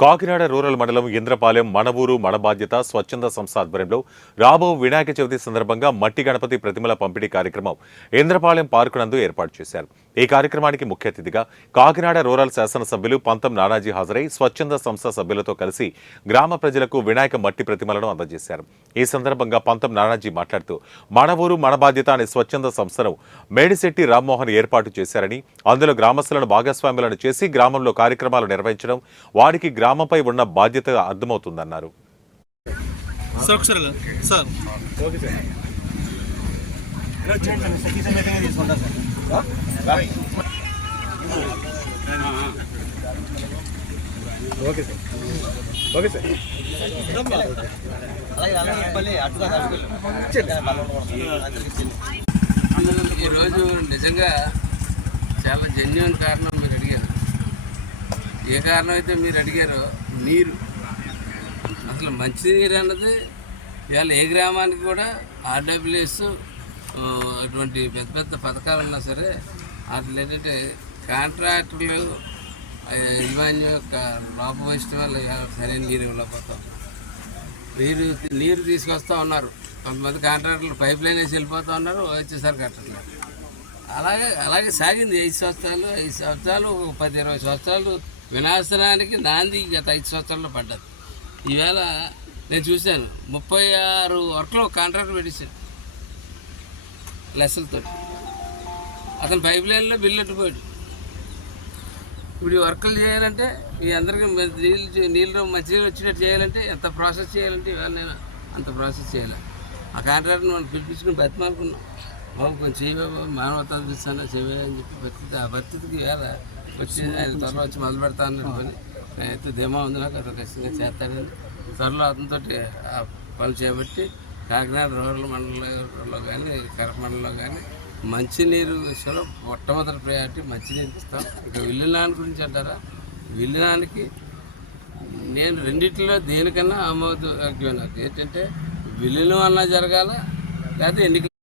Kakinada rural మండలం ఇంద్రపాలెం మన ఊరు మన బాధ్యత స్వచ్ఛంద సంస్థ ఆధ్వర్యంలో రాబో వినాయక చవితి సందర్భంగా మట్టి గణపతి ప్రతిమల పంపిణీ కార్యక్రమం ఇంద్రపాలెం పార్కు నందు ఏర్పాటు చేశారు. ఈ కార్యక్రమానికి ముఖ్య అతిథిగా కాకినాడ రూరల్ శాసనసభ్యులు పంతం నానాజీ హాజరై స్వచ్ఛంద సంస్థ సభ్యులతో కలిసి గ్రామ ప్రజలకు వినాయక మట్టి ప్రతిమలను అందజేశారు. ఈ సందర్భంగా పంతం నానాజీ మాట్లాడుతూ మన ఊరు మన బాధ్యత అనే స్వచ్ఛంద సంస్థను మేడిశెట్టి రామ్మోహన్ ఏర్పాటు చేశారని, అందులో గ్రామస్తులను భాగస్వాములను చేసి గ్రామంలో కార్యక్రమాలు నిర్వహించడం వారికి గ్రామంపై ఉన్న బాధ్యత అర్థమవుతుందన్నారు. ఈరోజు నిజంగా చాలా జెన్యూన్ కారణం మీరు అడిగారు. ఏ కారణం అయితే మీరు అడిగారో, నీరు అసలు మంచినీరు అన్నది ఇవాళ ఏ గ్రామానికి కూడా ఆర్డబ్ల్యూఎస్ అటువంటి పెద్ద పెద్ద పథకాలు ఉన్నా సరే వాటిలో ఏంటంటే కాంట్రాక్టర్లు యాజమాన్యం యొక్క లోపభూయిష్టం వల్ల సరైన నీరు ఇవ్వలేకపోతాం. నీరు తీసుకొస్తూ ఉన్నారు. కొంతమంది కాంట్రాక్టర్లు పైప్ లైన్ వేసి వెళ్ళిపోతూ ఉన్నారు, వచ్చేసరికి కట్టట్లేదు. అలాగే సాగింది 5 సంవత్సరాలు 10-20 సంవత్సరాలు వినాశనానికి నాంది గత 5 సంవత్సరాల్లో పడ్డది. ఈవేళ నేను చూశాను 36 వర్క్లు కాంట్రాక్టర్ పెట్టేశాడు లెస్సలతో. అతను పైప్ లైన్లో బిల్లు ఎట్టుపోయాడు. ఇప్పుడు ఈ వర్కులు చేయాలంటే ఈ అందరికీ నీళ్ళు మంచినీళ్ళు వచ్చేటట్టు చేయాలంటే ఎంత ప్రాసెస్ చేయాలంటే ఇవాళ నేను అంత ప్రాసెస్ చేయాలి. ఆ కాంట్రాక్టర్ని మనం పిలిపించుకుని బతిమాలుకున్నాం, బాబు కొంచెం చేయబాబు మానవతా చూస్తాను చేయని చెప్పి ఆ పరిస్థితికి ఇవాళ వచ్చి ఆయన త్వరలో వచ్చి మొదలు పెడతా అన్నట్టు పని నేనైతే ధీమా ఉంది. నాకు అతను ఖచ్చితంగా చేస్తాడని త్వరలో అతనితో ఆ పనులు చేపట్టి కాకినాడ రూరల్ మండలంలో కానీ కరప మండలంలో కానీ మంచినీరు విషయంలో మొట్టమొదటి ప్రయారిటీ మంచినీరుకి ఇస్తాం. ఇంకా విల్లునాని గురించి అంటారా, విల్లునానికి నేను రెండింటిలో దేనికన్నా ఆమోదయోగ్యం. నాకు ఏంటంటే విలీనం అన్నా జరగాల, లేకపోతే ఎన్నికలు